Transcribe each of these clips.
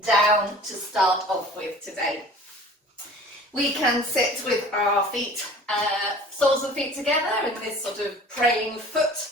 down to start off with today. We can sit with our feet, soles of feet together in this sort of praying foot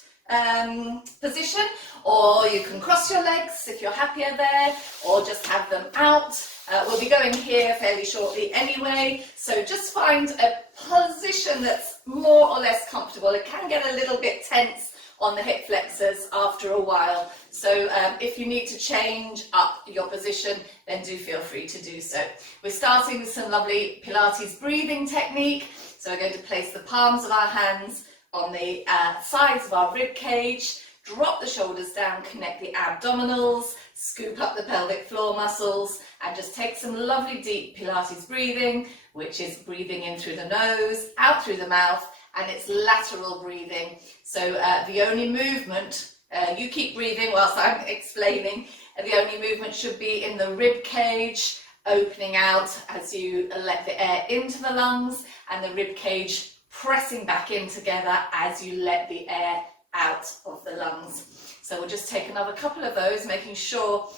position, or you can cross your legs if you're happier there, or just have them out. We'll be going here fairly shortly anyway, so just find a position that's more or less comfortable. It can get a little bit tense on the hip flexors after a while, so if you need to change up your position, then do feel free to do so. We're starting with some lovely Pilates breathing technique, so we're going to place the palms of our hands on the sides of our rib cage, drop the shoulders down, connect the abdominals, scoop up the pelvic floor muscles, and just take some lovely deep Pilates breathing, which is breathing in through the nose, out through the mouth, and it's lateral breathing. So the only movement, you keep breathing whilst I'm explaining, the only movement should be in the rib cage, opening out as you let the air into the lungs, and the rib cage pressing back in together as you let the air out of the lungs. So we'll just take another couple of those, making sure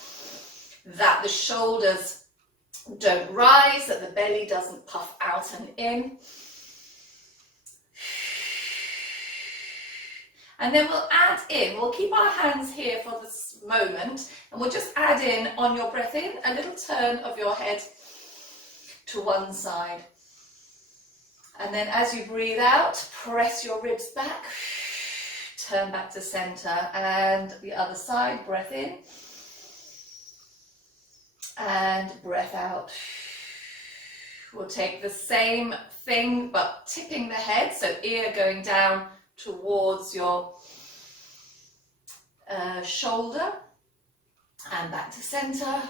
that the shoulders don't rise, that the belly doesn't puff out and in. And then we'll add in, we'll keep our hands here for this moment, and we'll just add in, on your breath in, a little turn of your head to one side. And then as you breathe out, press your ribs back, turn back to center, and the other side, breath in, and breath out. We'll take the same thing, but tipping the head, so ear going down towards your shoulder, and back to center,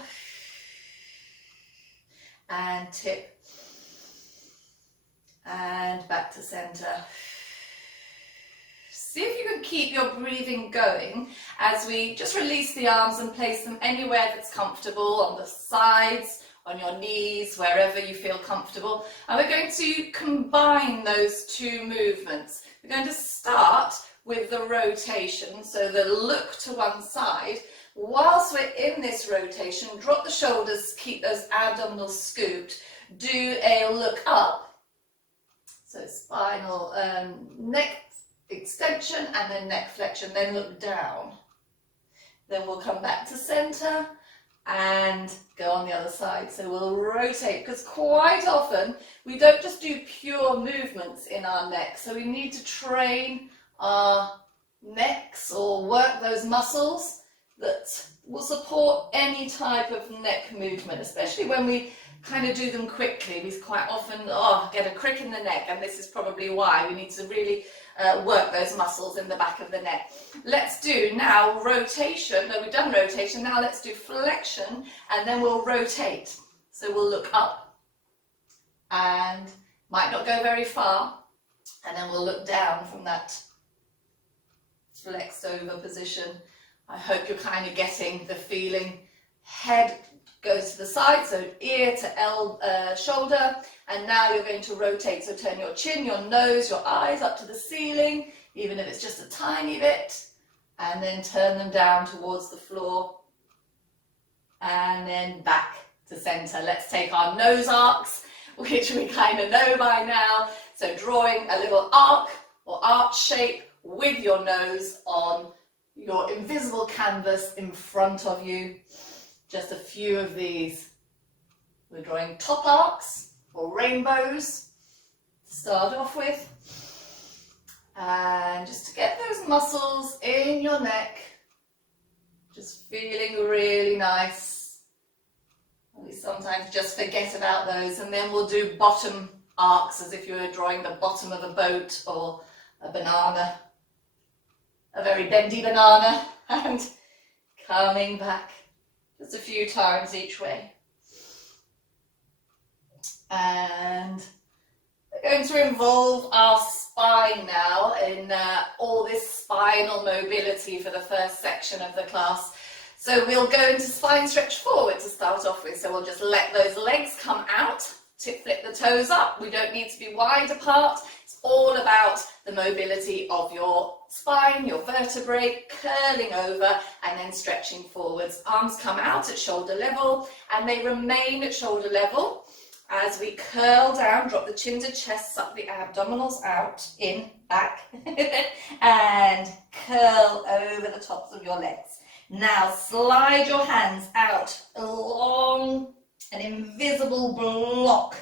and tip, and back to center. See if you can keep your breathing going as we just release the arms and place them anywhere that's comfortable, on the sides, on your knees, wherever you feel comfortable. And we're going to combine those two movements. We're going to start with the rotation, so the look to one side. Whilst we're in this rotation, drop the shoulders, keep those abdominals scooped. Do a look up, so spinal neck extension and then neck flexion, then look down. Then we'll come back to center and go on the other side. So we'll rotate, because quite often we don't just do pure movements in our neck, so we need to train our necks or work those muscles that will support any type of neck movement, especially when we kind of do them quickly. We quite often get a crick in the neck, and this is probably why. We need to really work those muscles in the back of the neck. Let's do now rotation. No, we've done rotation. Now let's do flexion, and then we'll rotate. So we'll look up and might not go very far, and then we'll look down from that flexed over position. I hope you're kind of getting the feeling. Head goes to the side, so ear to shoulder, and now you're going to rotate, so turn your chin, your nose, your eyes up to the ceiling, even if it's just a tiny bit, and then turn them down towards the floor, and then back to center. Let's take our nose arcs, which we kind of know by now, so drawing a little arc or arch shape with your nose on your invisible canvas in front of you. Just a few of these. We're drawing top arcs or rainbows to start off with. And just to get those muscles in your neck, just feeling really nice. We sometimes just forget about those, and then we'll do bottom arcs as if you were drawing the bottom of a boat or a banana, a very bendy banana, and coming back. Just a few times each way. And we're going to involve our spine now in all this spinal mobility for the first section of the class. So we'll go into spine stretch forward to start off with. So we'll just let those legs come out, tip flip the toes up. We don't need to be wide apart. It's all about the mobility of your spine, your vertebrae, curling over and then stretching forwards. Arms come out at shoulder level and they remain at shoulder level as we curl down, drop the chin to chest, suck the abdominals out, in, back, and curl over the tops of your legs. Now slide your hands out along an invisible block,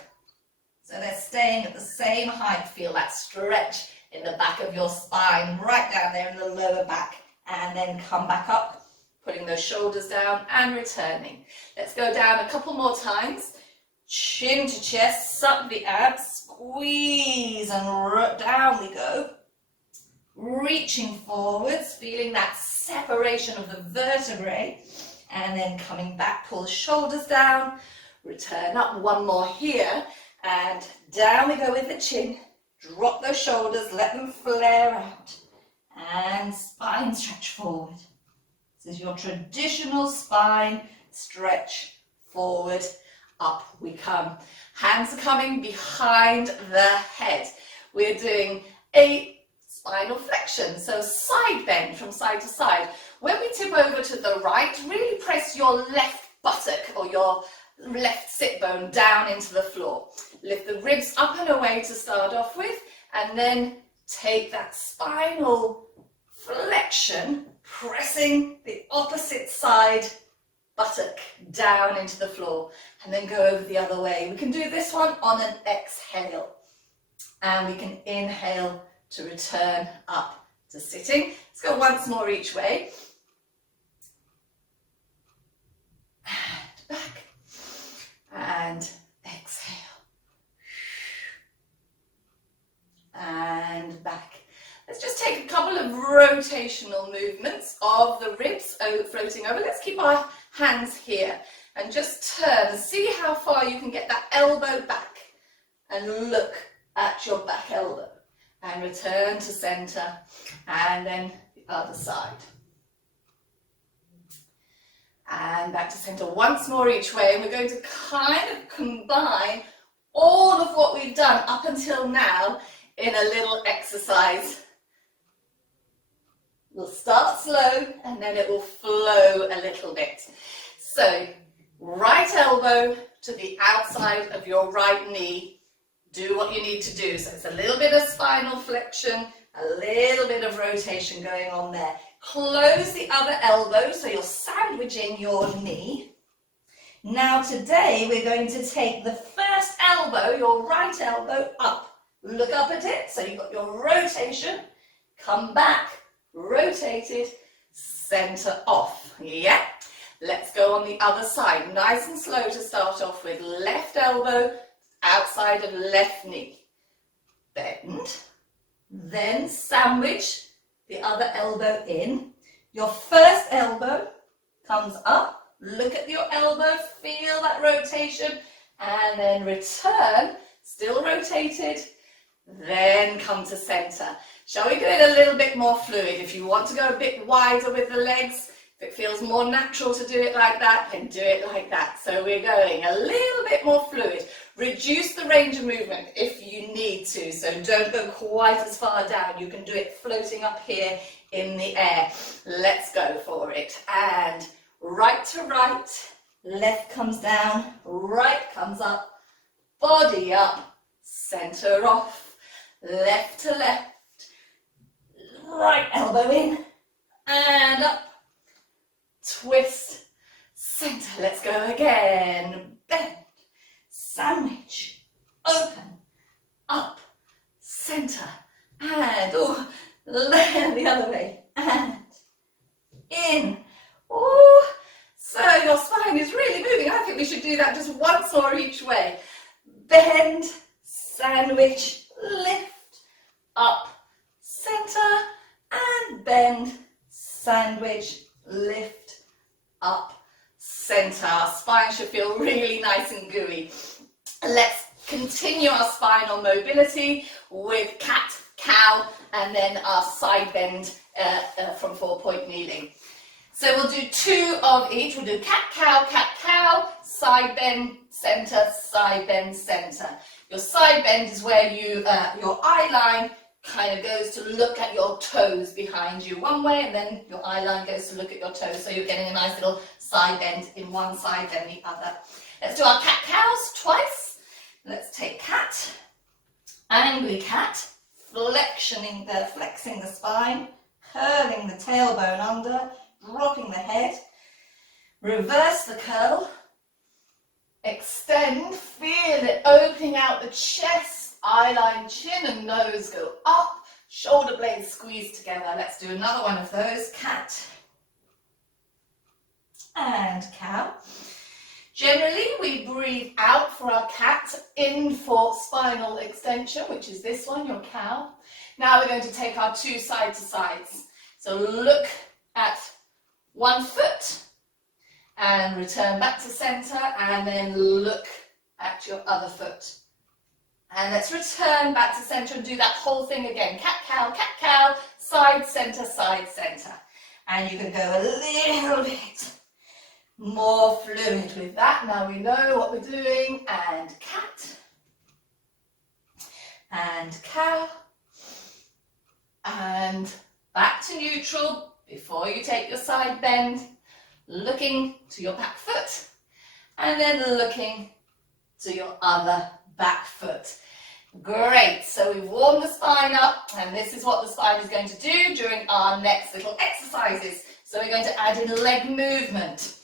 so they're staying at the same height. Feel that stretch in the back of your spine, right down there in the lower back, and then come back up, putting those shoulders down and returning. Let's go down a couple more times. Chin to chest, suck the abs, squeeze, and down we go. Reaching forwards, feeling that separation of the vertebrae, and then coming back, pull the shoulders down, return up, one more here, and down we go with the chin. Drop those shoulders, let them flare out, and spine stretch forward. This is your traditional spine stretch forward. Up we come. Hands are coming behind the head. We're doing a spinal flexion, so side bend from side to side. When we tip over to the right, really press your left buttock or your left sit bone down into the floor. Lift the ribs up and away to start off with, and then take that spinal flexion, pressing the opposite side buttock down into the floor, and then go over the other way. We can do this one on an exhale, and we can inhale to return up to sitting. Let's go once more each way. And back, and exhale, and back. Let's just take a couple of rotational movements of the ribs floating over. Let's keep our hands here and just turn and see how far you can get that elbow back, and look at your back elbow and return to center, and then the other side. And back to center once more each way, and we're going to kind of combine all of what we've done up until now in a little exercise. We'll start slow and then it will flow a little bit. So right elbow to the outside of your right knee. Do what you need to do. So it's a little bit of spinal flexion, a little bit of rotation going on there. Close the other elbow so you're sandwiching your knee. Now today we're going to take the first elbow, your right elbow, up. Look up at it, so you've got your rotation. Come back, rotate it, center off. Yeah. Let's go on the other side. Nice and slow to start off with. Left elbow, outside of left knee. Bend, then sandwich the other elbow in. Your first elbow comes up. Look at your elbow, feel that rotation, and then return, still rotated, then come to center. Shall we do it a little bit more fluid? If you want to go a bit wider with the legs, if it feels more natural to do it like that, then do it like that. So we're going a little bit more fluid. Reduce the range of movement if you need to, so don't go quite as far down. You can do it floating up here in the air. Let's go for it. And right to right, left comes down, right comes up, body up, center off, left to left, right elbow in, and up, twist, center. Let's go again. Bend, sandwich, open, up, center, and the other way, and in. Ooh, so your spine is really moving. I think we should do that just once more each way. Bend, sandwich, lift, up, center, and bend, sandwich, lift, up, center. Our spine should feel really nice and gooey. Let's continue our spinal mobility with cat, cow, and then our side bend from 4-point kneeling. So we'll do 2 of each. We'll do cat, cow, side bend, center, side bend, center. Your side bend is where you, your eye line kind of goes to look at your toes behind you one way, and then your eye line goes to look at your toes, so you're getting a nice little side bend in one side, then the other. Let's do our cat-cows twice. Let's take cat, angry cat, flexing the spine, curling the tailbone under, dropping the head, reverse the curl, extend, feel it opening out the chest, eye line, chin and nose go up, shoulder blades squeeze together. Let's do another one of those, cat and cow. Generally, we breathe out for our cat, in for spinal extension, which is this one, your cow. Now we're going to take our two side to sides. So look at one foot and return back to center, and then look at your other foot. And let's return back to center and do that whole thing again. Cat, cow, side, center, side, center. And you can go a little bit more fluid with that. Now we know what we're doing. And cat, and cow, and back to neutral before you take your side bend, looking to your back foot, and then looking to your other back foot. Great, so we've warmed the spine up, and this is what the spine is going to do during our next little exercises. So we're going to add in leg movement.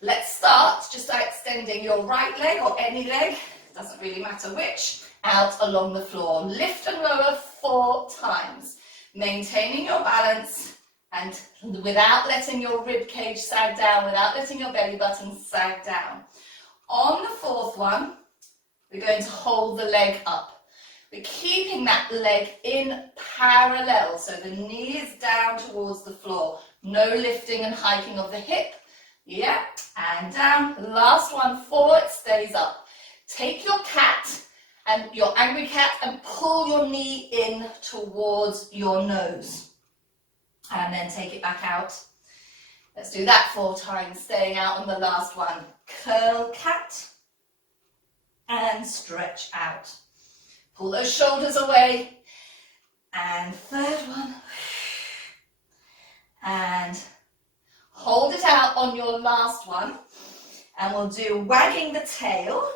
Let's start just by extending your right leg, or any leg, doesn't really matter which, out along the floor. Lift and lower 4 times, maintaining your balance and without letting your rib cage sag down, without letting your belly button sag down. On the 4th one, we're going to hold the leg up. We're keeping that leg in parallel, so the knee is down towards the floor. No lifting and hiking of the hip. Yeah, and down. Last one, forward, stays up. Take your cat and your angry cat and pull your knee in towards your nose. And then take it back out. Let's do that 4 times, staying out on the last one. Curl cat and stretch out. Pull those shoulders away. And 3rd one. And hold it out on your last one. And we'll do wagging the tail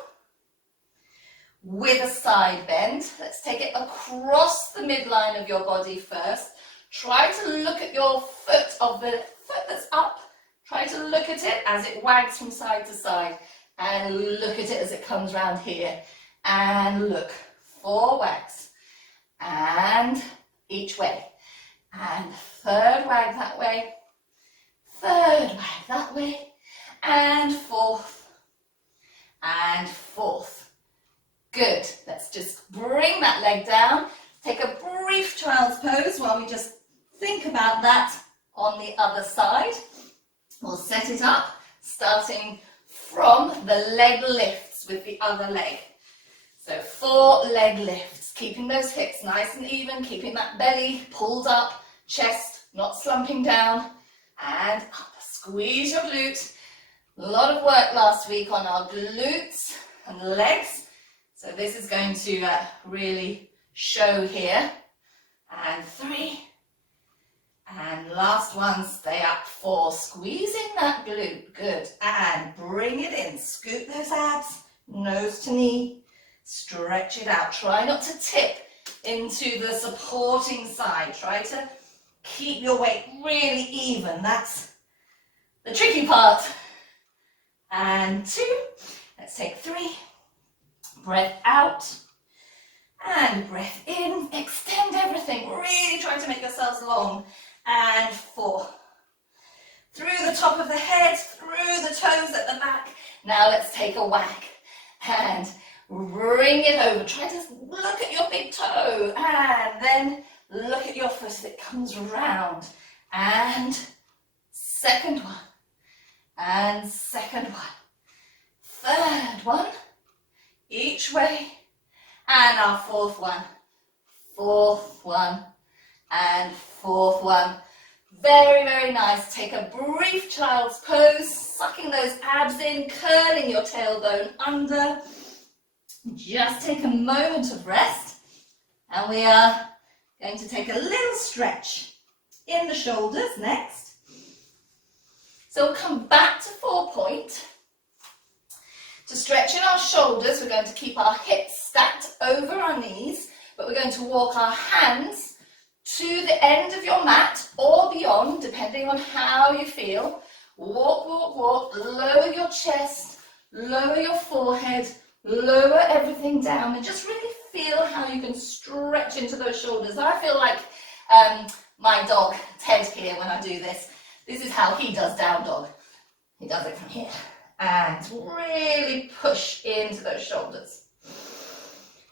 with a side bend. Let's take it across the midline of your body first. Try to look at your foot, of the foot that's up. Try to look at it as it wags from side to side. And look at it as it comes round here. And look. 4 wags. And each way. And 3rd wag that way. 3rd wag that way. And 4th. And 4th. Good. Let's just bring that leg down. Take a brief child's pose while we just think about that on the other side. We'll set it up, starting from the leg lifts with the other leg. So 4 leg lifts, keeping those hips nice and even, keeping that belly pulled up, chest not slumping down, and up. Squeeze your glute. A lot of work last week on our glutes and legs. So this is going to really show here. And 3. And last one, stay up. 4. Squeezing that glute. Good. And bring it in. Scoot those abs, nose to knee. Stretch it out. Try not to tip into the supporting side. Try to keep your weight really even. That's the tricky part. And 2. Let's take 3. Breath out. And breath in. Extend everything. Really try to make yourselves long. And 4. Through the top of the head, through the toes at the back. Now let's take a whack. And bring it over. Try to look at your big toe. And then look at your foot as it comes round. And 2nd one. And 2nd one. 3rd one. Each way. And our 4th one. 4th one. And 4th one. Very, very nice. Take a brief child's pose, sucking those abs in, curling your tailbone under. Just take a moment of rest. And we are Going to take a little stretch in the shoulders next. So we'll come back to 4-point. To stretch in our shoulders, we're going to keep our hips stacked over our knees, but we're going to walk our hands to the end of your mat or beyond, depending on how you feel. Walk, walk, walk, lower your chest, lower your forehead, lower everything down, and just really feel how you can stretch into those shoulders. I feel like my dog, Ted, here when I do this. This is how he does down dog. He does it from here. And really push into those shoulders.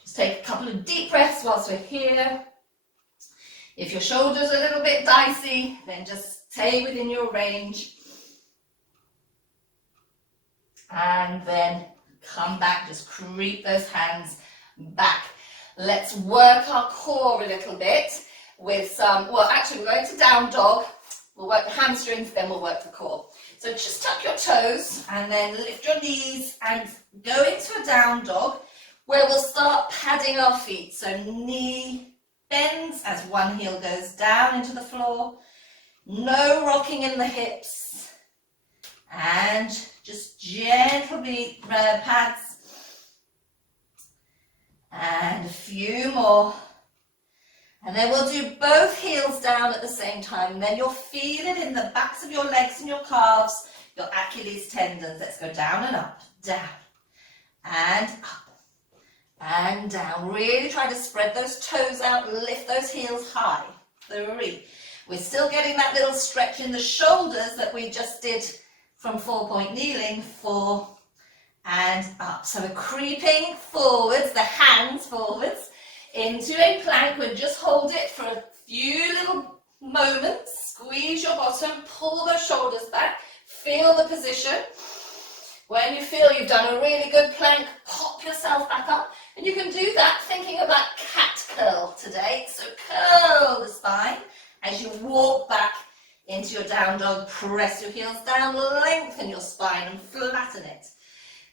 Just take a couple of deep breaths whilst we're here. If your shoulders are a little bit dicey, then just stay within your range. And then come back, just creep those hands back. Let's work our core a little bit with some, well actually we're going to down dog. We'll work the hamstrings, then we'll work the core. So just tuck your toes and then lift your knees and go into a down dog where we'll start padding our feet. So knee bends as one heel goes down into the floor. No rocking in the hips. And just gently pads. And a few more. And then we'll do both heels down at the same time. And then you'll feel it in the backs of your legs and your calves, your Achilles tendons. Let's go down and up, down, and up, and down. Really try to spread those toes out, lift those heels high. 3. We're still getting that little stretch in the shoulders that we just did from 4-point kneeling. 4, and up. So we're creeping forwards, the hands forwards, into a plank. We'll just hold it for a few little moments. Squeeze your bottom, pull those shoulders back, feel the position. When you feel you've done a really good plank, pop yourself back up. And you can do that thinking about cat curl today. So curl the spine as you walk back into your down dog. Press your heels down, lengthen your spine and flatten it.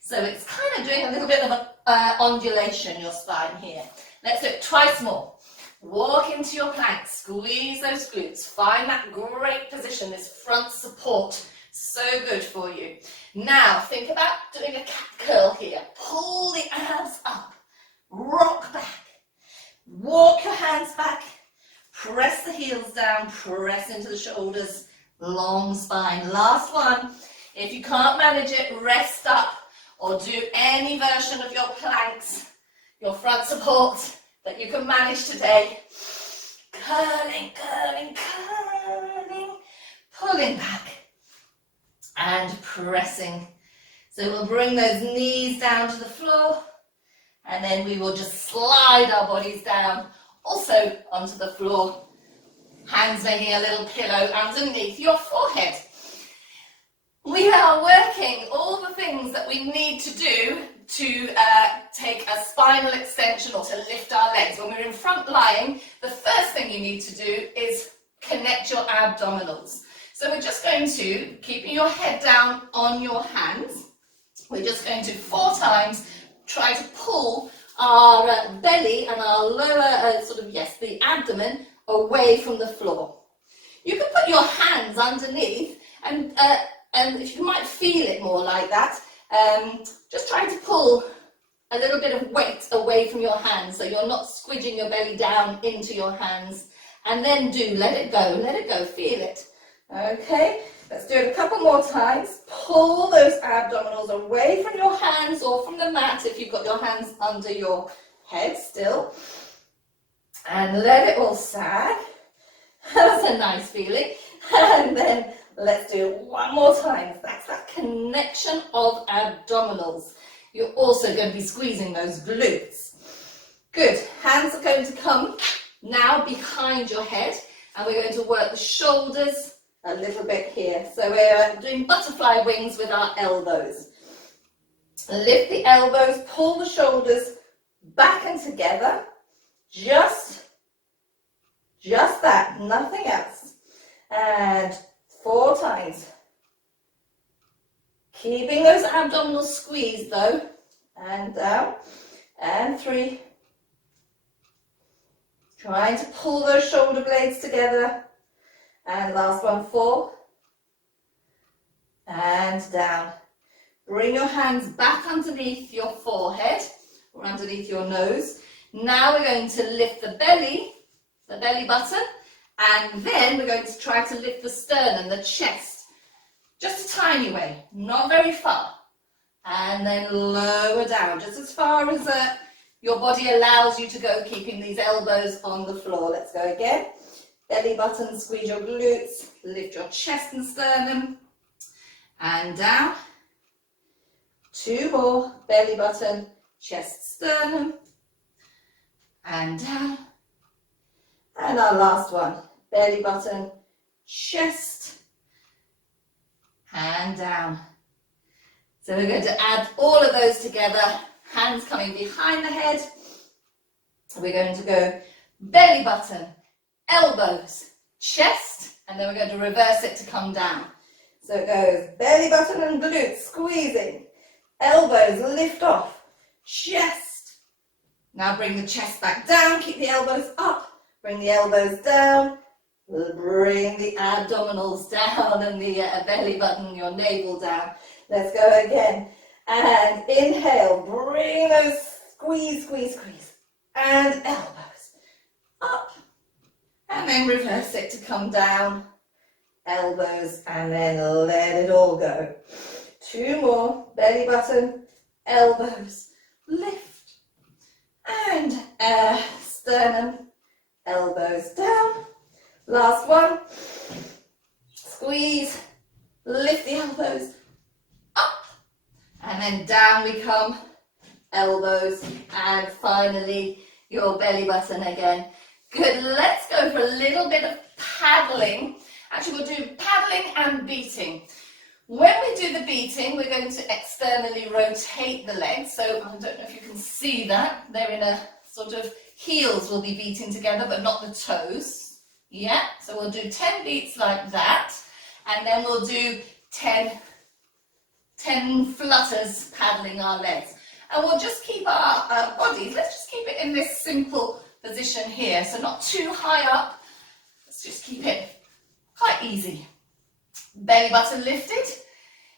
So it's kind of doing a little bit of an undulation, your spine here. Let's do it twice more. Walk into your plank, squeeze those glutes, find that great position, this front support, so good for you. Now think about doing a cat curl here. Pull the abs up, rock back, walk your hands back, press the heels down, press into the shoulders, long spine. Last one. If you can't manage it, rest up or do any version of your planks, your front support that you can manage today. Curling, curling, curling, pulling back and pressing. So we'll bring those knees down to the floor and then we will just slide our bodies down also onto the floor. Hands making a little pillow underneath your forehead. We are working all the things that we need to do to take a spinal extension or to lift our legs. When we're in front lying, the first thing you need to do is connect your abdominals. So we're just going to, keeping your head down on your hands, we're just going to 4 times try to pull our belly and our lower, the abdomen away from the floor. You can put your hands underneath and if you might feel it more like that, just try to pull a little bit of weight away from your hands so you're not squidging your belly down into your hands. And then let it go, feel it. Okay, let's do it a couple more times. Pull those abdominals away from your hands or from the mat if you've got your hands under your head still. And let it all sag. That's a nice feeling. And then let's do it one more time. That's that connection of abdominals. You're also going to be squeezing those glutes. Good. Hands are going to come now behind your head and we're going to work the shoulders a little bit here. So we're doing butterfly wings with our elbows. Lift the elbows, pull the shoulders back and together. Just that, nothing else. And 4 times. Keeping those abdominals squeezed though. And down. And 3. Trying to pull those shoulder blades together. And last one, 4. And down. Bring your hands back underneath your forehead or underneath your nose. Now we're going to lift the belly button, and then we're going to try to lift the sternum, the chest, just a tiny way, not very far. And then lower down, just as far as your body allows you to go, keeping these elbows on the floor. Let's go again. Belly button, squeeze your glutes, lift your chest and sternum, and down. 2 more, belly button, chest, sternum, and down. And our last one, belly button, chest, and down. So we're going to add all of those together, hands coming behind the head. We're going to go belly button, elbows, chest, and then we're going to reverse it to come down. So it goes belly button and glutes, squeezing, elbows lift off, chest. Now bring the chest back down, keep the elbows up, bring the elbows down, bring the abdominals down and the belly button, your navel down. Let's go again. And inhale, bring those, squeeze, squeeze, squeeze, and elbows up. And then reverse it to come down, elbows, and then let it all go. 2 more, belly button, elbows, lift, and sternum, elbows down. Last one, squeeze, lift the elbows, up, and then down we come, elbows, and finally your belly button again. Good, let's go for a little bit of paddling. Actually, we'll do paddling and beating. When we do the beating, we're going to externally rotate the legs. So I don't know if you can see that. They're in a sort of, heels will be beating together, but not the toes. Yeah, so we'll do 10 beats like that. And then we'll do 10 flutters paddling our legs. And we'll just keep our bodies, let's just keep it in this simple position here. So not too high up. Let's just keep it quite easy. Belly button lifted.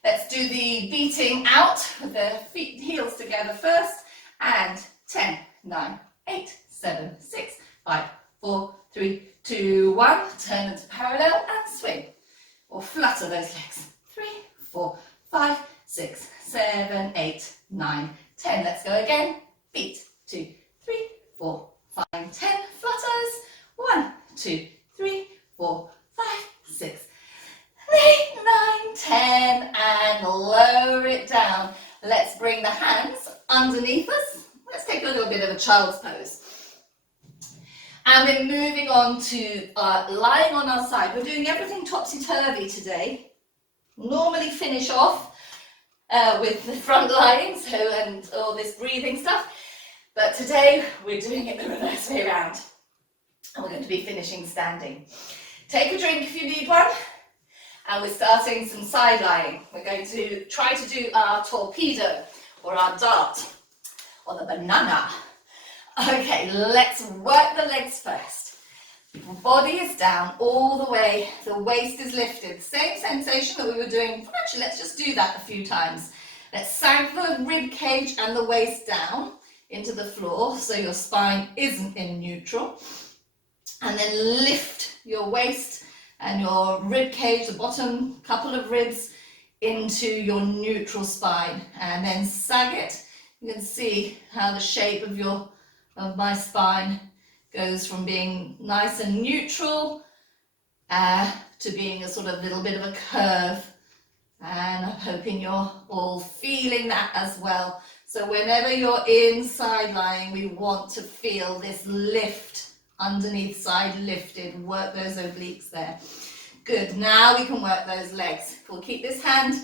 Let's do the beating out with the feet, heels together first. And 10, 9, 8, 7, 6, 5, 4, 3, 2, 1. Turn into parallel and swing. Or flutter those legs. 3, 4, 5, 6, 7, 8, 9, 10. Let's go again. Beat. 2, 3, 4, 5, 10. Flutters. 1, 2, 3, 4, 5, 6, 8, 9, 10, and lower it down. Let's bring the hands underneath us. Let's take a little bit of a child's pose. And we're moving on to lying on our side. We're doing everything topsy-turvy today. Normally finish off with the front lying, and all this breathing stuff. But today we're doing it the reverse way around. And we're going to be finishing standing. Take a drink if you need one. And we're starting some side lying. We're going to try to do our torpedo or our dart or the banana. Okay, let's work the legs first. Body is down all the way, the waist is lifted. Same sensation that we were doing. Actually, let's just do that a few times. Let's sag the rib cage and the waist down into the floor so your spine isn't in neutral. And then lift your waist and your rib cage, the bottom couple of ribs, into your neutral spine. And then sag it. You can see how the shape of my spine goes from being nice and neutral to being a sort of little bit of a curve. And I'm hoping you're all feeling that as well. So whenever you're in side lying, we want to feel this lift, underneath side lifted. Work those obliques there. Good, now we can work those legs. We'll keep this hand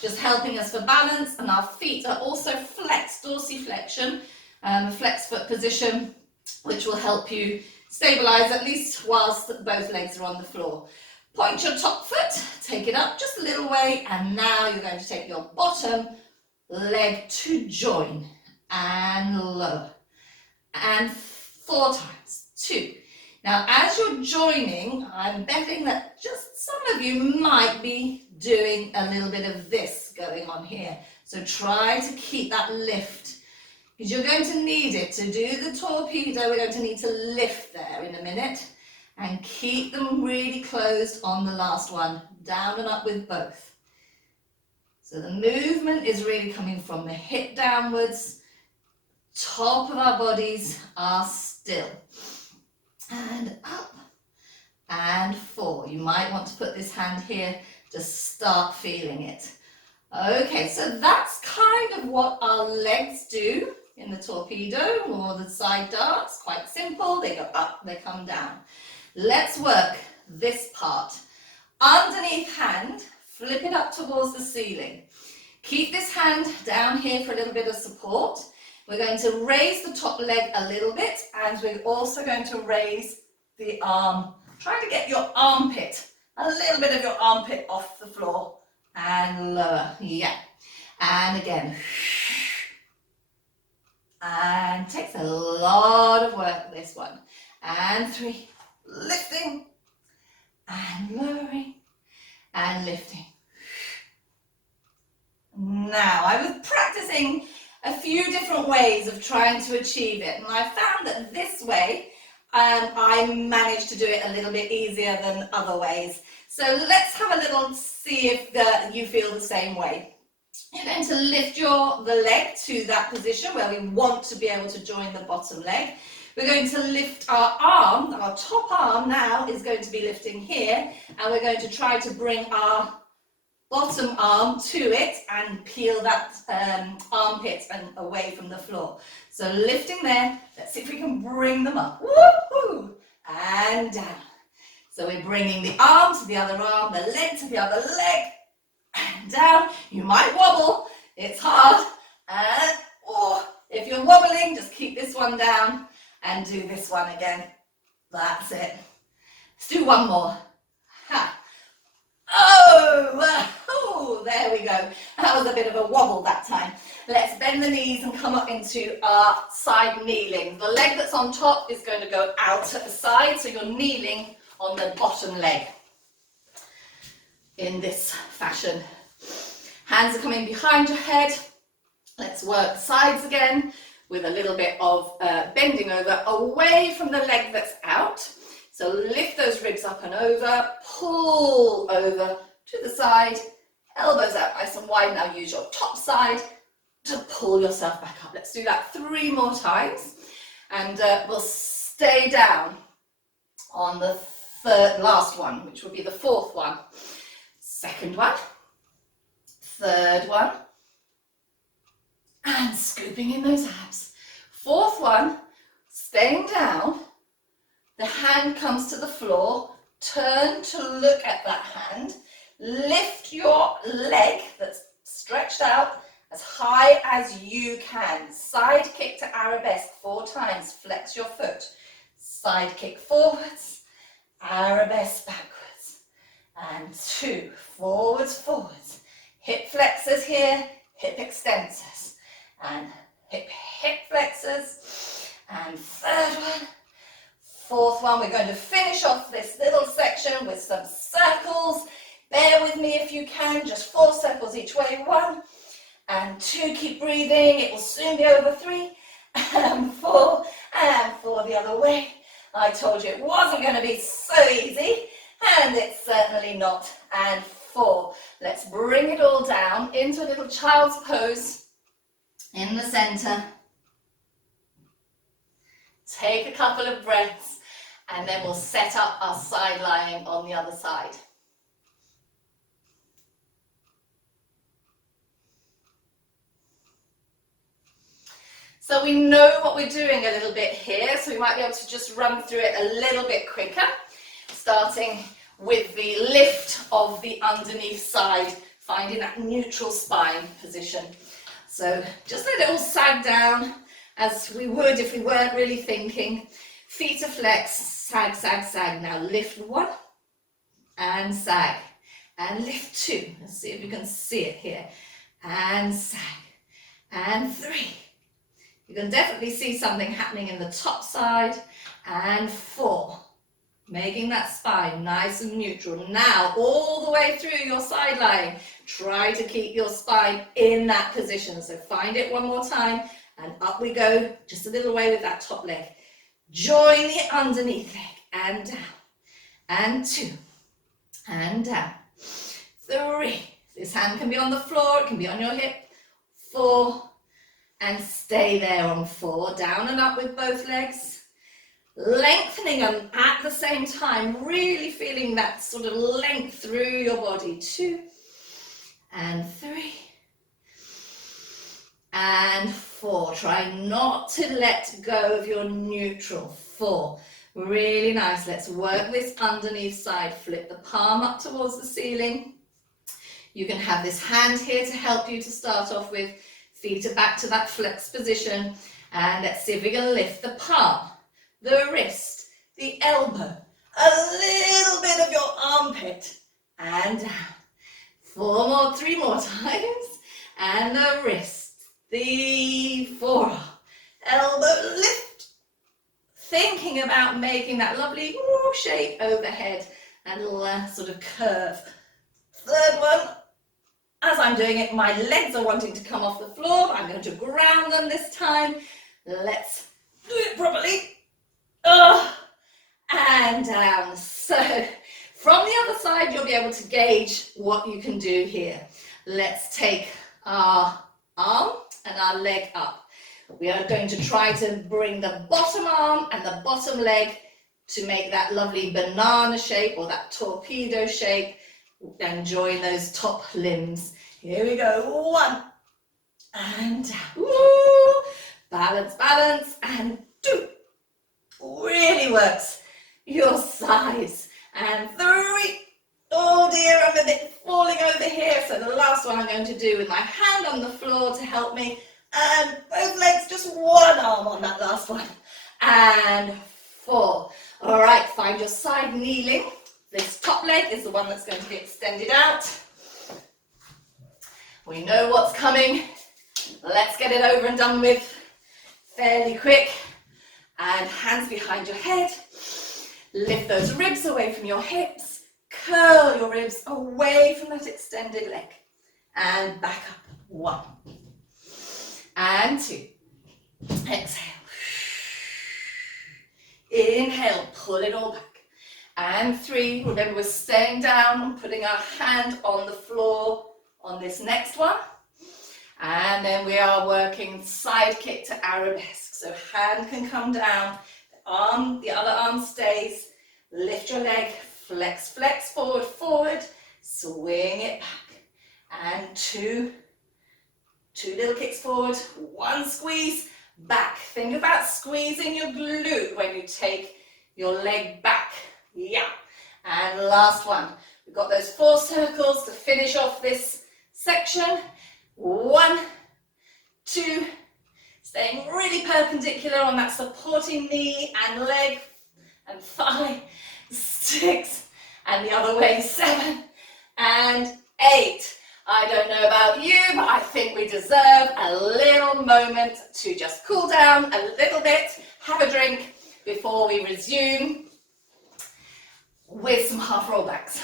just helping us for balance, and our feet are also flexed, dorsiflexion, a flex foot position, which will help you stabilize at least whilst both legs are on the floor. Point your top foot, take it up just a little way, and now you're going to take your bottom leg to join and lower. And 4 times. 2, Now, as you're joining, I'm betting that just some of you might be doing a little bit of this going on here. So try to keep that lift, because you're going to need it to do the torpedo. We're going to need to lift there in a minute, and keep them really closed on the last one, down and up with both. So the movement is really coming from the hip downwards, top of our bodies are still, and up and 4. You might want to put this hand here to start feeling it. Okay, so that's kind of what our legs do in the torpedo or the side darts. Quite simple. They go up, they come down. Let's work this part. Underneath hand, flip it up towards the ceiling. Keep this hand down here for a little bit of support. We're going to raise the top leg a little bit, and we're also going to raise the arm. Try to get your armpit, a little bit of your armpit off the floor, and lower. Yeah. And again. And takes a lot of work, this one. And 3. Lifting and lowering and lifting. Now, I was practicing a few different ways of trying to achieve it, and I found that this way I managed to do it a little bit easier than other ways. So let's have a little see if you feel the same way. You're going to lift the leg to that position where we want to be able to join the bottom leg. We're going to lift our arm. Our top arm now is going to be lifting here, and we're going to try to bring our bottom arm to it and peel that armpit and away from the floor. So lifting there. Let's see if we can bring them up. Woohoo! And down. So we're bringing the arm to the other arm, the leg to the other leg, and down. You might wobble. It's hard. And if you're wobbling, just keep this one down and do this one again. That's it. Let's do one more. Ha. Oh, there we go. That was a bit of a wobble that time. Let's bend the knees and come up into our side kneeling. The leg that's on top is going to go out at the side, so you're kneeling on the bottom leg in this fashion. Hands are coming behind your head. Let's work sides again with a little bit of bending over away from the leg that's out. So lift those ribs up and over, pull over to the side, elbows out nice and wide. Now use your top side to pull yourself back up. Let's do that 3 more times, and we'll stay down on the last one, which will be the 4th one. 2nd one, 3rd one, and scooping in those abs. 4th one, staying down. The hand comes to the floor, turn to look at that hand, lift your leg that's stretched out as high as you can. Side kick to arabesque 4 times, flex your foot. Side kick forwards, arabesque backwards, and 2, forwards, forwards. Hip flexors here, hip extensors, and hip flexors, and 3rd one. 4th one, we're going to finish off this little section with some circles. Bear with me if you can, just 4 circles each way. 1 and 2, keep breathing. It will soon be over. 3 and 4 the other way. I told you it wasn't going to be so easy, and it's certainly not. And 4. Let's bring it all down into a little child's pose in the center. Take a couple of breaths, and then we'll set up our side lying on the other side. So we know what we're doing a little bit here, so we might be able to just run through it a little bit quicker, starting with the lift of the underneath side, finding that neutral spine position. So just let it all sag down, as we would if we weren't really thinking. Feet are flexed, sag, sag, sag. Now lift 1 and sag, and lift 2. Let's see if you can see it here. And sag, and 3. You can definitely see something happening in the top side, and 4. making that spine nice and neutral. Now, all the way through your side lying, try to keep your spine in that position. So find it one more time, and up we go, just a little way with that top leg. Join the underneath leg, and down, and 2, and down, 3. This hand can be on the floor, it can be on your hip, 4, and stay there on 4, down and up with both legs. Lengthening them at the same time, really feeling that sort of length through your body. 2, and 3, and 4. Try not to let go of your neutral. 4. Really nice. Let's work this underneath side. Flip the palm up towards the ceiling. You can have this hand here to help you to start off with. Feet are back to that flex position. And let's see if we can lift the palm, the wrist, the elbow, a little bit of your armpit, and down. 4 more, 3 more times. And the wrist, the forearm, elbow lift. Thinking about making that lovely shape overhead and sort of curve. 3rd one. As I'm doing it, my legs are wanting to come off the floor. I'm going to ground them this time. Let's do it properly. And down. So from the other side, you'll be able to gauge what you can do here. Let's take our arm and our leg up. We are going to try to bring the bottom arm and the bottom leg to make that lovely banana shape or that torpedo shape, and join those top limbs. Here we go. 1, and down. Woo. Balance, balance, and 2. Really works your sides. And 3. Oh dear, I'm a bit falling over here. So the last one I'm going to do with my hand on the floor to help me. And both legs, just one arm on that last one. And 4. All right, find your side kneeling. This top leg is the one that's going to be extended out. We know what's coming. Let's get it over and done with fairly quick. And hands behind your head. Lift those ribs away from your hips. Curl your ribs away from that extended leg. And back up. 1. And 2. Exhale. Inhale, pull it all back. And 3, remember we're staying down and putting our hand on the floor on this next one. And then we are working side kick to arabesque. So hand can come down, the other arm stays. Lift your leg, flex, flex, forward, forward. Swing it back. And 2 little kicks forward, 1 squeeze, back. Think about squeezing your glute when you take your leg back. Yeah, and last one. We've got those 4 circles to finish off this section. 1, 2, staying really perpendicular on that supporting knee and leg. And 5, 6, and the other way, 7, and 8. I don't know about you, but I think we deserve a little moment to just cool down a little bit, have a drink before we resume with some half rollbacks.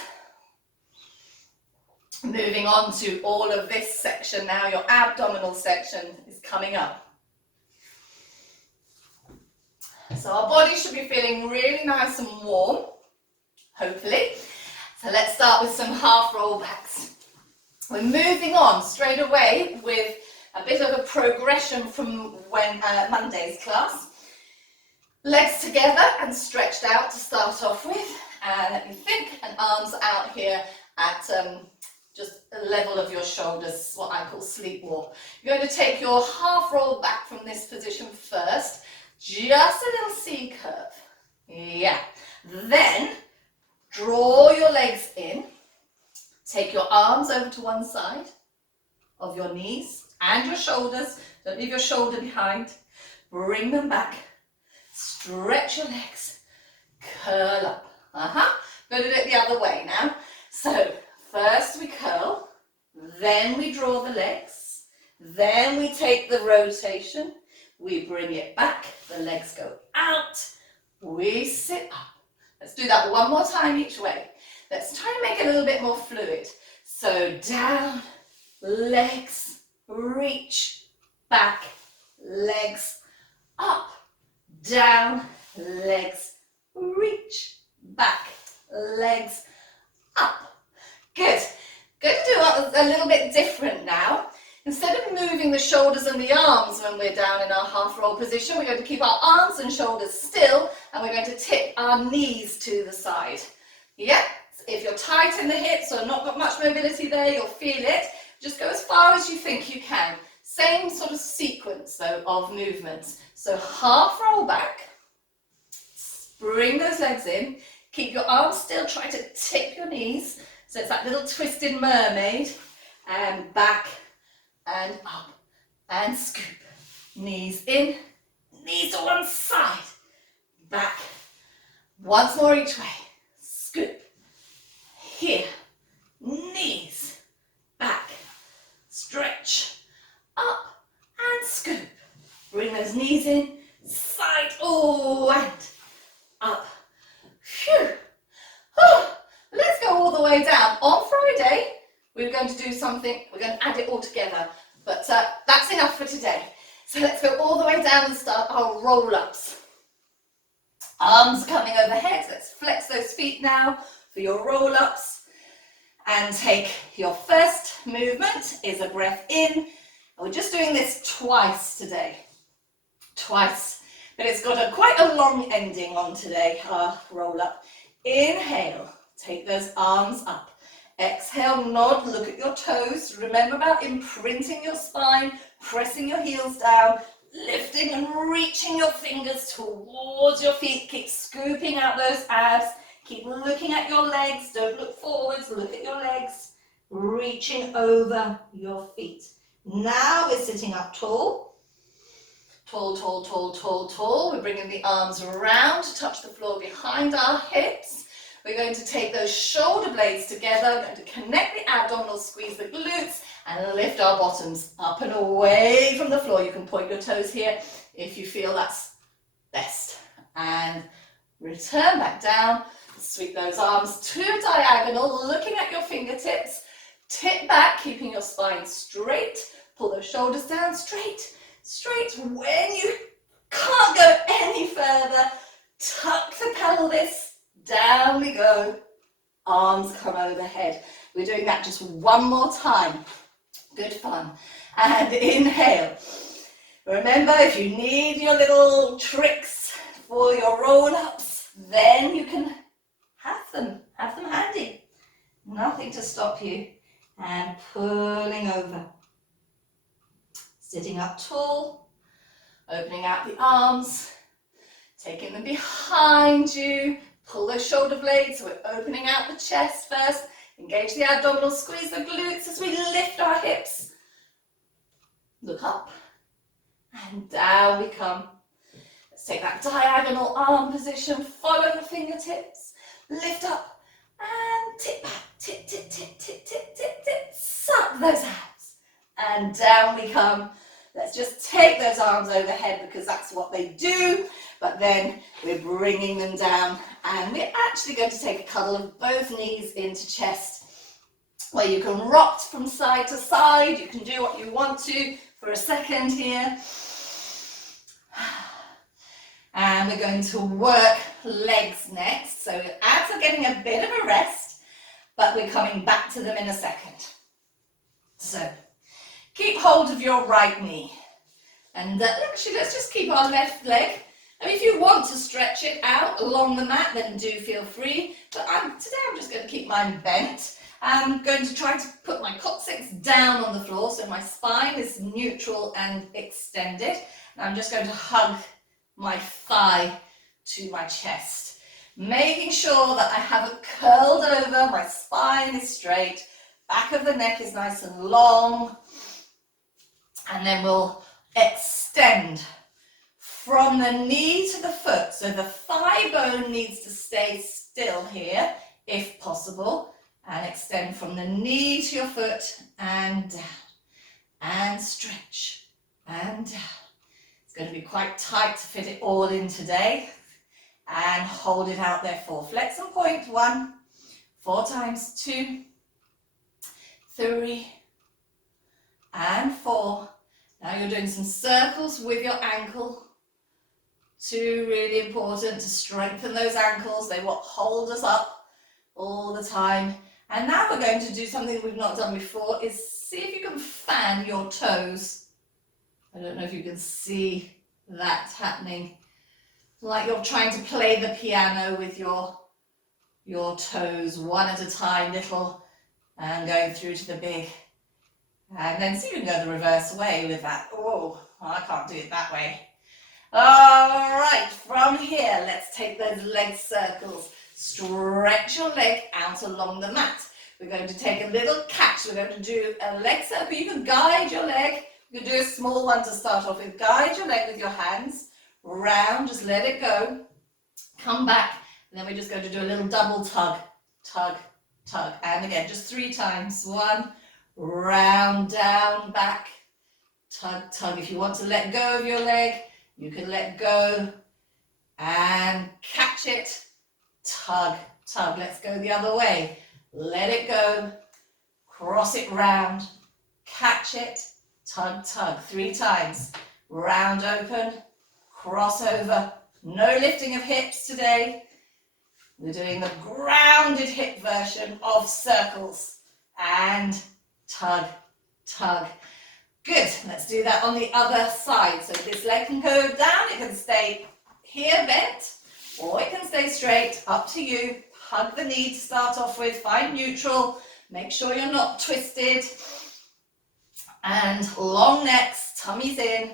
Moving on to all of this section now, your abdominal section is coming up. So our body should be feeling really nice and warm, hopefully. So let's start with some half rollbacks. We're moving on straight away with a bit of a progression from Monday's class. Legs together and stretched out to start off with. And let me think, and arms out here at just the level of your shoulders, what I call sleepwalk. You're going to take your half roll back from this position first, just a little C curve. Yeah. Then draw your legs in. Take your arms over to one side of your knees and your shoulders. Don't leave your shoulder behind. Bring them back. Stretch your legs. Curl up. Going to do it the other way now. So first we curl, then we draw the legs, then we take the rotation, we bring it back, the legs go out, we sit up. Let's do that one more time each way. Let's try and make it a little bit more fluid. So down, legs, reach, back, legs, up, down, legs, reach, back, legs, up. Good. Going to do a little bit different now. Instead of moving the shoulders and the arms when we're down in our half roll position, we're going to keep our arms and shoulders still, and we're going to tip our knees to the side. Yeah? If you're tight in the hips or not got much mobility there, you'll feel it. Just go as far as you think you can. Same sort of sequence, though, of movements. So half roll back, bring those legs in, keep your arms still, try to tip your knees. So it's that little twisted mermaid, and back and up and scoop. Knees in, knees to one side, back. Once more each way, scoop. Here, knees, back, stretch, up and scoop. Bring those knees in, side, oh, and up. Phew. Oh, let's go all the way down. On Friday, we're going to do something, we're going to add it all together, but that's enough for today. So let's go all the way down and start our roll-ups. Arms coming overhead, let's flex those feet now for your roll-ups. And take your first movement is a breath in. And we're just doing this twice today. Twice. But it's got quite a long ending on today, our roll-up. Inhale, take those arms up. Exhale, nod, look at your toes. Remember about imprinting your spine, pressing your heels down, lifting and reaching your fingers towards your feet. Keep scooping out those abs. Keep looking at your legs. Don't look forwards, look at your legs. Reaching over your feet. Now we're sitting up tall. Tall, tall, tall, tall, tall. We're bringing the arms around to touch the floor behind our hips. We're going to take those shoulder blades together. We're going to connect the abdominals, squeeze the glutes, and lift our bottoms up and away from the floor. You can point your toes here if you feel that's best. And return back down. Sweep those arms to diagonal, looking at your fingertips. Tip back, keeping your spine straight. Pull those shoulders down, straight, straight. When you can't go any further, tuck the pelvis. Down we go, arms come overhead. We're doing that just one more time. Good fun. And inhale. Remember, if you need your little tricks for your roll-ups, then you can have them handy. Nothing to stop you. And pulling over. Sitting up tall, opening out the arms, taking them behind you. Pull those shoulder blades, so we're opening out the chest first. Engage the abdominals, squeeze the glutes as we lift our hips. Look up and down we come. Let's take that diagonal arm position, follow the fingertips, lift up and tip back, tip, tip, tip, tip, tip, tip, tip. Suck those abs and down we come. Let's just take those arms overhead because that's what they do. But then we're bringing them down and we're actually going to take a cuddle of both knees into chest where you can rock from side to side. You can do what you want to for a second here. And we're going to work legs next. So abs are getting a bit of a rest, but we're coming back to them in a second. So keep hold of your right knee. And actually, let's just keep our left leg. I mean, if you want to stretch it out along the mat, then do feel free. But today I'm just going to keep mine bent. I'm going to try to put my coccyx down on the floor so my spine is neutral and extended. And I'm just going to hug my thigh to my chest, making sure that I haven't curled over, my spine is straight, back of the neck is nice and long. And then we'll extend from the knee to the foot. So the thigh bone needs to stay still here, if possible. And extend from the knee to your foot and down. And stretch and down. It's going to be quite tight to fit it all in today. and hold it out there. 4. Flex and point. 1. 4 times. 2, 3, and 4. Now you're doing some circles with your ankle. 2, really important to strengthen those ankles. They will hold us up all the time. And now we're going to do something we've not done before, is see if you can fan your toes. I don't know if you can see that happening. Like you're trying to play the piano with your toes, one at a time, little, and going through to the big. And then see if you can go the reverse way with that. Oh, I can't do it that way. All right, from here, let's take those leg circles. Stretch your leg out along the mat. We're going to take a little catch. We're going to do a leg circle. You can guide your leg. You can do a small one to start off with. Guide your leg with your hands. Round, just let it go. Come back. And then we're just going to do a little double tug. Tug, tug. And again, just 3 times. 1, round, down, back. Tug, tug. If you want to let go of your leg, you can let go and catch it. Tug, tug. Let's go the other way. Let it go. Cross it round. Catch it. Tug, tug. 3 times. Round open. Cross over. No lifting of hips today. We're doing the grounded hip version of circles. And tug, tug. Good. Let's do that on the other side. So this leg can go down. It can stay here bent, or it can stay straight. Up to you. Hug the knee to start off with. Find neutral. Make sure you're not twisted. And long necks, tummies in.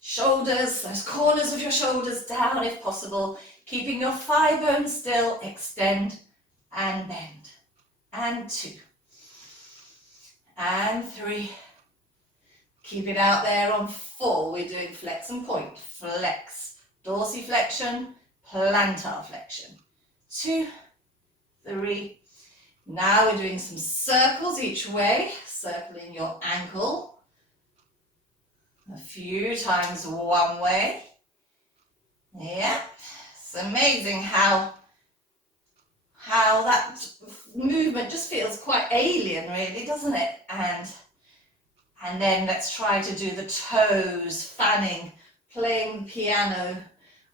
Shoulders, those corners of your shoulders down if possible. Keeping your thigh bones still. Extend and bend. And 2. And 3. Keep it out there on 4. We're doing flex and point. Flex. Dorsiflexion, plantar flexion. 2, 3. Now we're doing some circles each way. Circling your ankle. A few times one way. Yeah. It's amazing how that movement just feels quite alien, really, doesn't it? And then let's try to do the toes, fanning, playing piano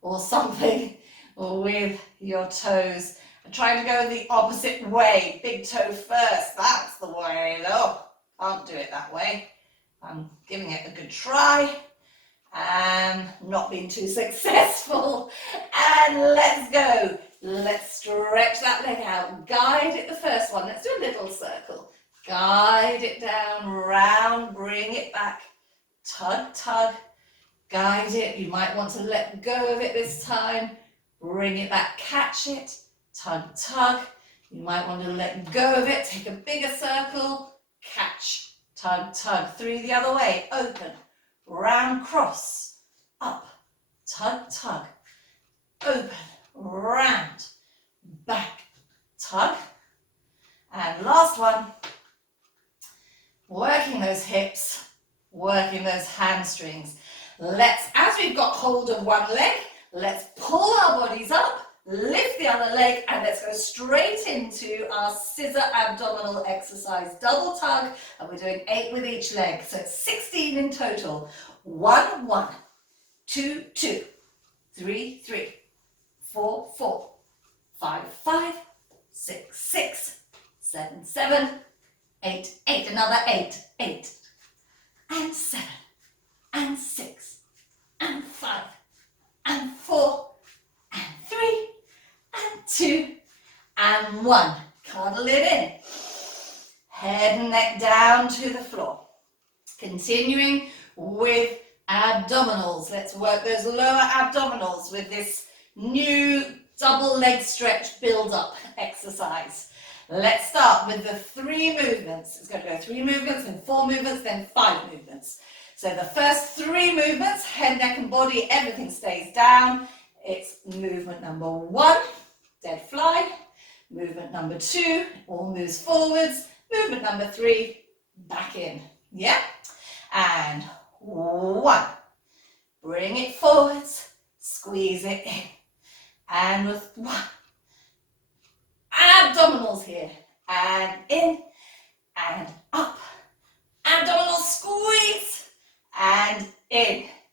or something with your toes. And try to go the opposite way. Big toe first. That's the way. Oh, can't do it that way. I'm giving it a good try. And not being too successful. And let's go. Let's stretch that leg out. Guide it the first one. Let's do a little circle. Guide it down, round, bring it back. Tug, tug. Guide it. You might want to let go of it this time. Bring it back. Catch it. Tug, tug. You might want to let go of it. Take a bigger circle. Catch. Tug, tug. 3 the other way. Open. Round, cross, up, tug, tug, open, round, back, tug, and last one, working those hips, working those hamstrings. Let's, as we've got hold of one leg, let's pull our bodies up, lift the other leg, and let's go straight into our scissor abdominal exercise. Double tug, and we're doing 8 with each leg, so it's 16 in total. 1, 1, 2, 2, 3, 3, 4, 4, 5, 5, 6, 6, 7, 7, 8, 8, another 8, 8, and 7, and 6, and 5, and 4, and 3, and 2, and 1. Cuddle it in. Head and neck down to the floor. Continuing with abdominals. Let's work those lower abdominals with this new double leg stretch build-up exercise. Let's start with the 3 movements. It's going to go 3 movements, then 4 movements, then 5 movements. So the first 3 movements, head, neck and body, everything stays down. It's movement number 1, dead fly. Movement number 2, all moves forwards. Movement number 3, back in. Yeah? And 1. Bring it forwards, squeeze it in.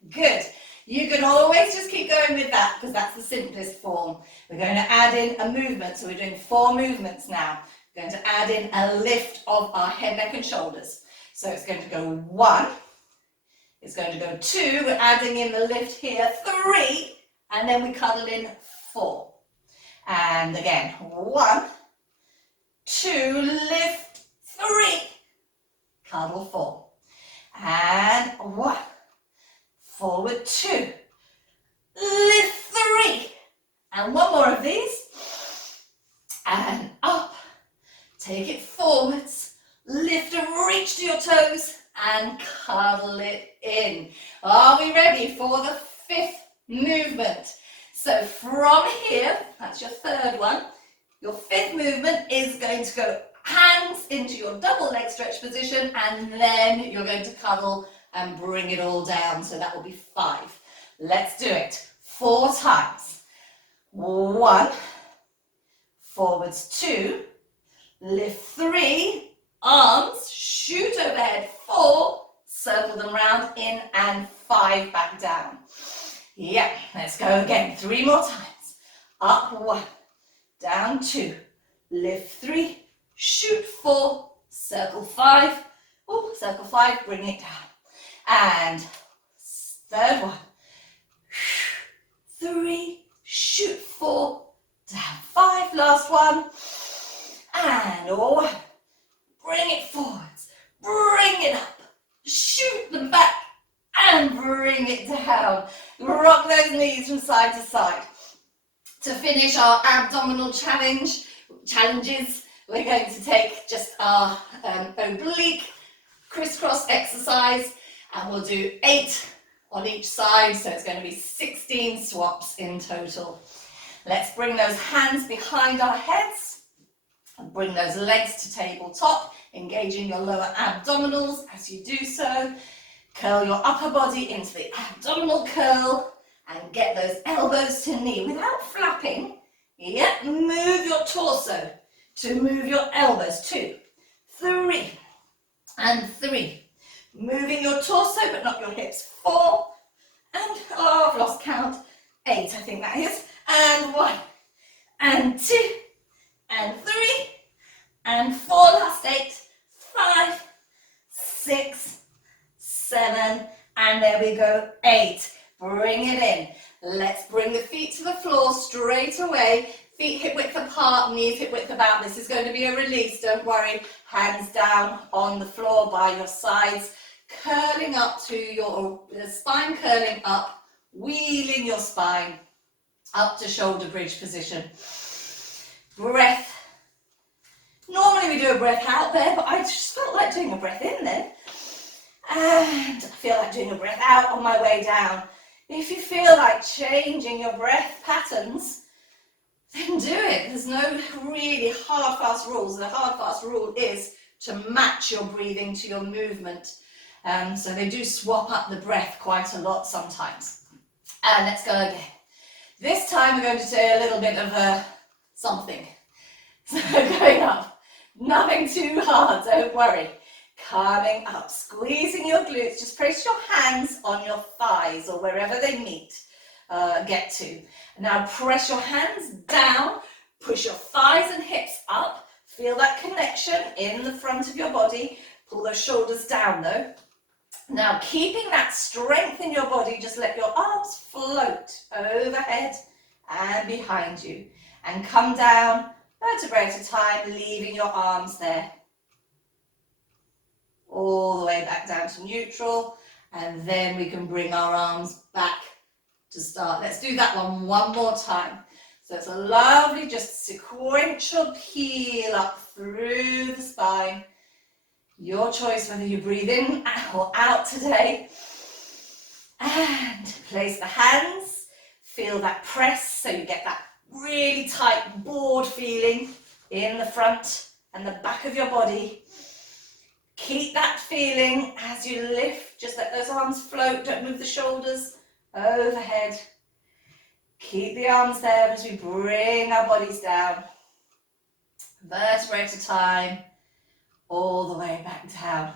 Good. You can always just keep going with that because that's the simplest form. We're going to add in a movement, so we're doing 4 movements now. We're going to add in a lift of our head, neck and shoulders. So it's going to go 1, it's going to go 2, we're adding in the lift here, 3, and then we cuddle in 4. And again, 1, 2, lift, 3, cuddle 4. And 1, forward 2, lift 3, and 1 more of these, and up, take it forwards, lift and reach to your toes, and cuddle it in. Are we ready for the 5th movement? So from here, that's your 3rd one, your 5th movement is going to go hands into your double leg stretch position, and then you're going to cuddle and bring it all down. So that will be 5. Let's do it 4 times. 1, forwards 2, lift 3, arms, shoot overhead 4, circle them round in, and 5 back down. Yeah, let's go again 3 more times. Up 1, down 2, lift 3, shoot 4, circle 5, oh, circle 5, bring it down. And 3rd one, 3, shoot 4, down 5, last one, and 1, bring it forwards, bring it up, shoot them back, and bring it down. Rock those knees from side to side. To finish our abdominal challenges, we're going to take just our oblique crisscross exercise, and we'll do 8 on each side, so it's going to be 16 swaps in total. Let's bring those hands behind our heads and bring those legs to tabletop, engaging your lower abdominals as you do so. Curl your upper body into the abdominal curl and get those elbows to knee without flapping. Yep, move your torso to move your elbows. 2, 3, and 3. Moving your torso but not your hips. 4, and oh, I've lost count. 8, I think that is. And 1, and 2, and 3, and 4, last 8, 5, 6, 7, and there we go, 8. Bring it in. Let's bring the feet to the floor straight away. Feet hip width apart, knees hip width about. This is going to be a release, don't worry. Hands down on the floor by your sides, curling up to your spine, curling up, wheeling your spine up to shoulder bridge position. Breath. Normally we do a breath out there, but I just felt like doing a breath in then. And I feel like doing a breath out on my way down. If you feel like changing your breath patterns, then do it. There's no really hard, fast rules. The hard, fast rule is to match your breathing to your movement. So they do swap up the breath quite a lot sometimes. And let's go again. This time we're going to do a little bit of something. So going up, nothing too hard, don't worry. Coming up, squeezing your glutes, just place your hands on your thighs or wherever they meet, get to. Now press your hands down, push your thighs and hips up, feel that connection in the front of your body, pull those shoulders down though. Now keeping that strength in your body, just let your arms float overhead and behind you and come down vertebrae at a time, leaving your arms there. All the way back down to neutral, and then we can bring our arms back to start. Let's do that one more time. So it's a lovely, just sequential peel up through the spine. Your choice whether you breathe in or out today. And place the hands, feel that press, so you get that really tight board feeling in the front and the back of your body. Keep that feeling as you lift, just let those arms float, don't move the shoulders overhead. Keep the arms there as we bring our bodies down, vertebrae at a time, all the way back down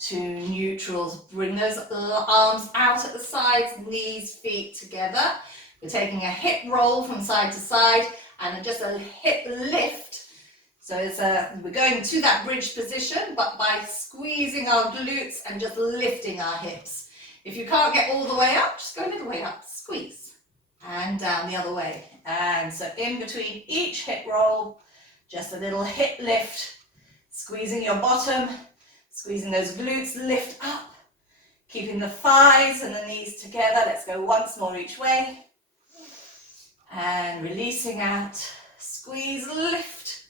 to neutrals. Bring those arms out at the sides, knees, feet together. We're taking a hip roll from side to side and just a hip lift. So we're going to that bridge position, but by squeezing our glutes and just lifting our hips. If you can't get all the way up, just go a little way up, squeeze, and down the other way. And so in between each hip roll, just a little hip lift, squeezing your bottom, squeezing those glutes, lift up, keeping the thighs and the knees together. Let's go once more each way. And releasing out, squeeze, lift,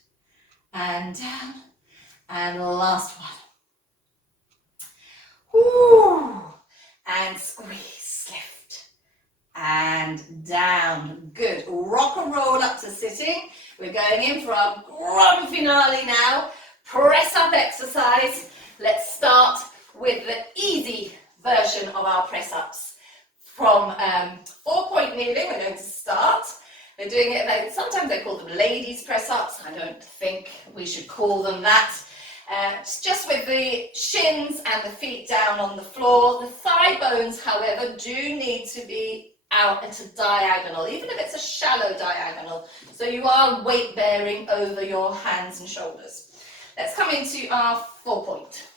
and down, and last one. Woo. And squeeze, lift, and down. Good. Rock and roll up to sitting. We're going in for our grand finale now. Press up exercise. Let's start with the easy version of our press ups. From 4-point kneeling, we're going to start. They're doing it, sometimes they call them ladies press ups. I don't think we should call them that. Just with the shins and the feet down on the floor. The thigh bones, however, do need to be out at a diagonal, even if it's a shallow diagonal. So you are weight bearing over your hands and shoulders. Let's come into our 4-point.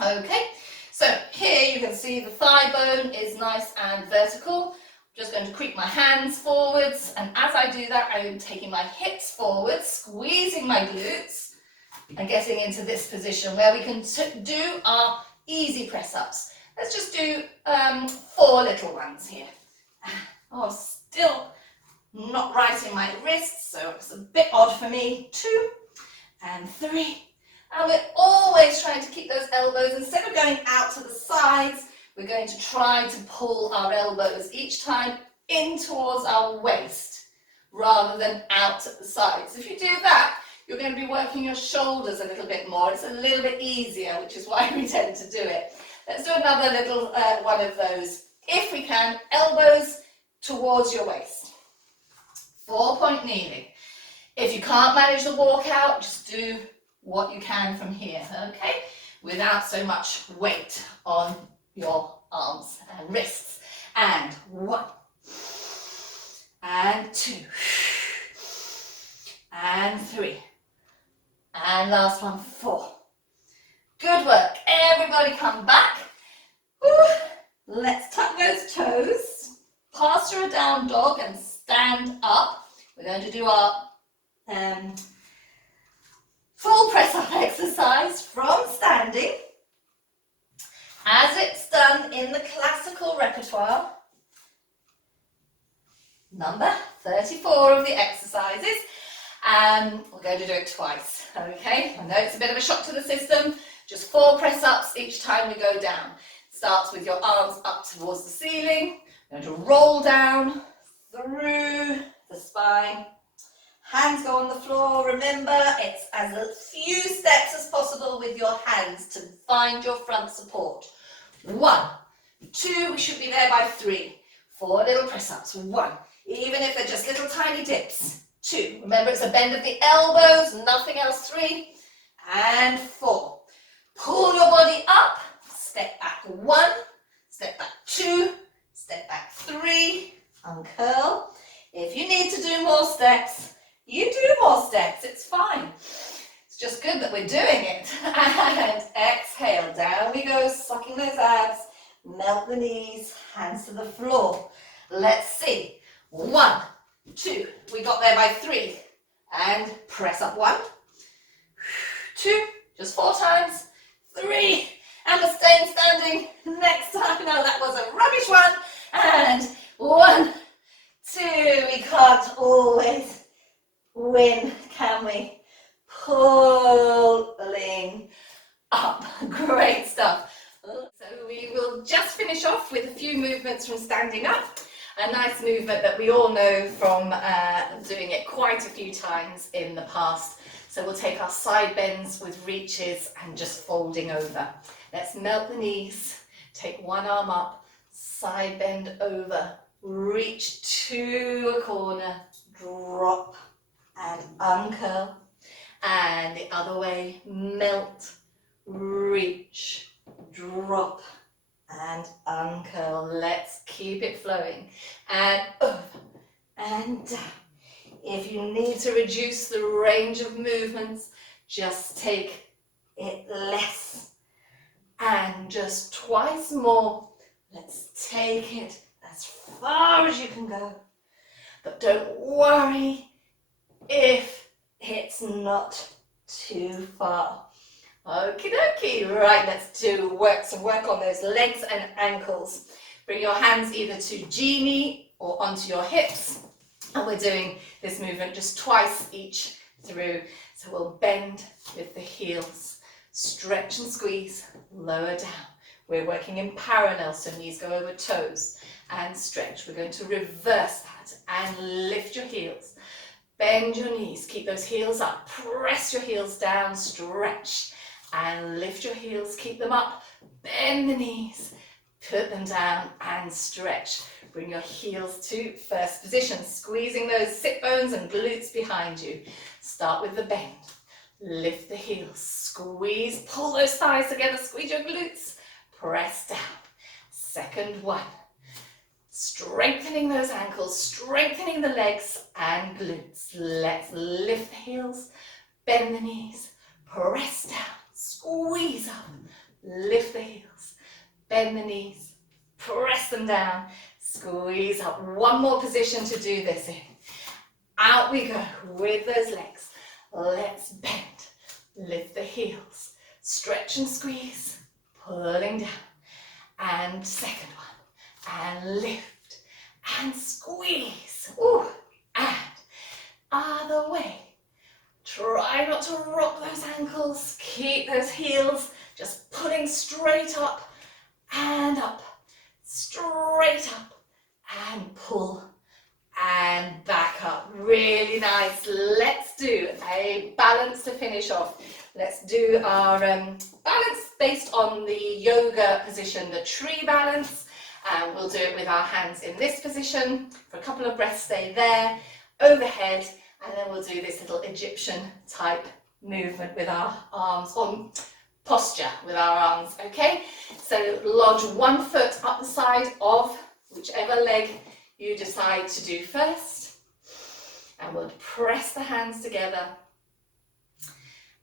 Okay, so here you can see the thigh bone is nice and vertical. I'm just going to creep my hands forwards, and as I do that, I am taking my hips forward, squeezing my glutes, and getting into this position where we can do our easy press-ups. Let's just do 4 little ones here. Oh, still not right in my wrists, so it's a bit odd for me. 2 and 3. And we're always trying to keep those elbows, instead of going out to the sides, we're going to try to pull our elbows each time in towards our waist rather than out at the sides. If you do that, you're going to be working your shoulders a little bit more. It's a little bit easier, which is why we tend to do it. Let's do another little one of those. If we can, elbows towards your waist. 4-point kneeling. If you can't manage the walk out, just do what you can from here, okay? Without so much weight on your arms and wrists. And 1, and 2, and 3, and last one, 4. Good work. Everybody come back. Woo. Let's tuck those toes, pass through a down dog and stand up. We're going to do our full press up exercise from standing, as it's done in the classical repertoire. Number 34 of the exercises. We're going to do it twice, okay? I know it's a bit of a shock to the system. Just 4 press ups each time we go down. Starts with your arms up towards the ceiling. You're going to roll down through the spine. Hands go on the floor. Remember, it's as a few steps as possible with your hands to find your front support. 1, 2, we should be there by 3. 4 little press-ups. 1, even if they're just little tiny dips. 2, remember it's a bend of the elbows, nothing else. 3, and 4. Pull your body up, step back 1, step back 2, step back 3, uncurl. If you need to do more steps, you do more steps, it's fine. It's just good that we're doing it. And exhale, down we go, sucking those abs, melt the knees, hands to the floor. Let's see. 1, 2, we got there by 3, and press up 1, 2, just 4 times, 3, and we're staying standing next time. No, that was a rubbish one, and 1, 2, we can't always win, can we? Pulling up, great stuff. So we will just finish off with a few movements from standing up. A nice movement that we all know from doing it quite a few times in the past. So we'll take our side bends with reaches and just folding over. Let's melt the knees, take one arm up, side bend over, reach to a corner, drop and uncurl. And the other way, melt, reach, drop, and uncurl. Let's keep it flowing. And up, and down. If you need to reduce the range of movements, just take it less. And just twice more. Let's take it as far as you can go. But don't worry if it's not too far. Okie dokie. Right, let's do some work on those legs and ankles. Bring your hands either to G-knee or onto your hips. And we're doing this movement just twice each through. So we'll bend with the heels, stretch and squeeze, lower down. We're working in parallel, so knees go over toes and stretch. We're going to reverse that and lift your heels. Bend your knees, keep those heels up, press your heels down, stretch and lift your heels, keep them up, bend the knees, put them down and stretch. Bring your heels to first position, squeezing those sit bones and glutes behind you. Start with the bend, lift the heels, squeeze, pull those thighs together, squeeze your glutes, press down. Second one, strengthening those ankles, strengthening the legs and glutes. Let's lift the heels, bend the knees, press down, squeeze up, lift the heels, bend the knees, press them down, squeeze up. One more position to do this in. Out we go with those legs. Let's bend, lift the heels, stretch and squeeze, pulling down. And second one, and lift, and squeeze. Ooh, and other way. Try not to rock those ankles. Keep those heels just pulling straight up and up, straight up and pull and back up. Really nice. Let's do a balance to finish off. Let's do our balance based on the yoga position, the tree balance. And we'll do it with our hands in this position for a couple of breaths. Stay there, overhead, and then we'll do this little Egyptian type movement with our arms on posture with our arms, okay? So lodge one foot up the side of whichever leg you decide to do first. And we'll press the hands together.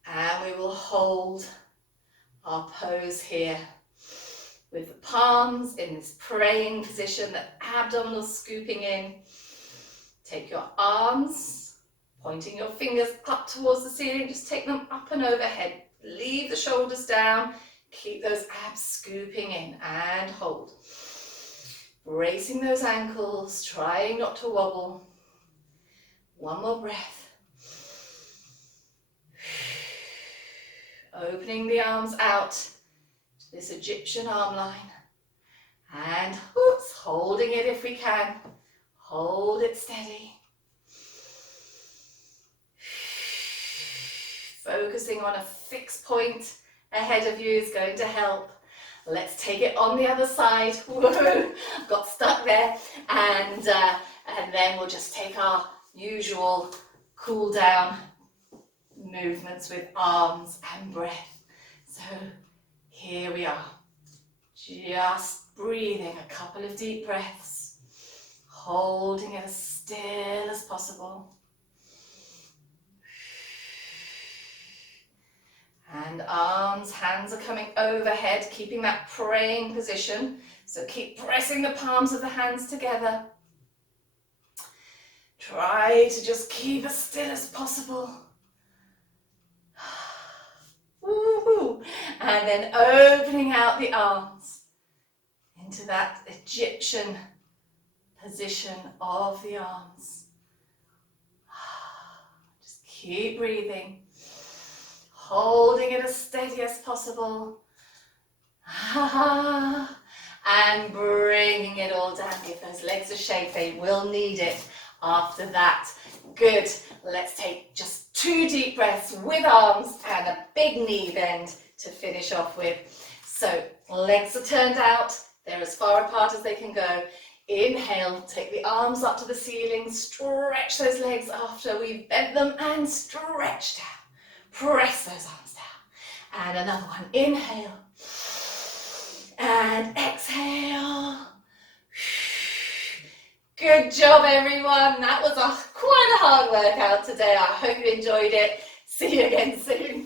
And we will hold our pose here with the palms in this praying position, the abdominal scooping in. Take your arms, pointing your fingers up towards the ceiling, just take them up and overhead. Leave the shoulders down, keep those abs scooping in and hold. Bracing those ankles, trying not to wobble. One more breath. Opening the arms out to this Egyptian arm line. And oops, holding it if we can. Hold it steady. Focusing on a fixed point ahead of you is going to help. Let's take it on the other side. Whoa, got stuck there. And then we'll just take our usual cool down movements with arms and breath. So here we are. Just breathing a couple of deep breaths. Holding it as still as possible. And arms, hands are coming overhead, keeping that praying position. So keep pressing the palms of the hands together. Try to just keep as still as possible. Woo-hoo. And then opening out the arms into that Egyptian position of the arms. Just keep breathing. Holding it as steady as possible. And bringing it all down. Give those legs a shake. They will need it after that. Good. Let's take just 2 deep breaths with arms and a big knee bend to finish off with. So legs are turned out. They're as far apart as they can go. Inhale, take the arms up to the ceiling. Stretch those legs after we've bent them and stretch down. Press those arms down. And another one. Inhale. And exhale. Good job, everyone. That was quite a hard workout today. I hope you enjoyed it. See you again soon.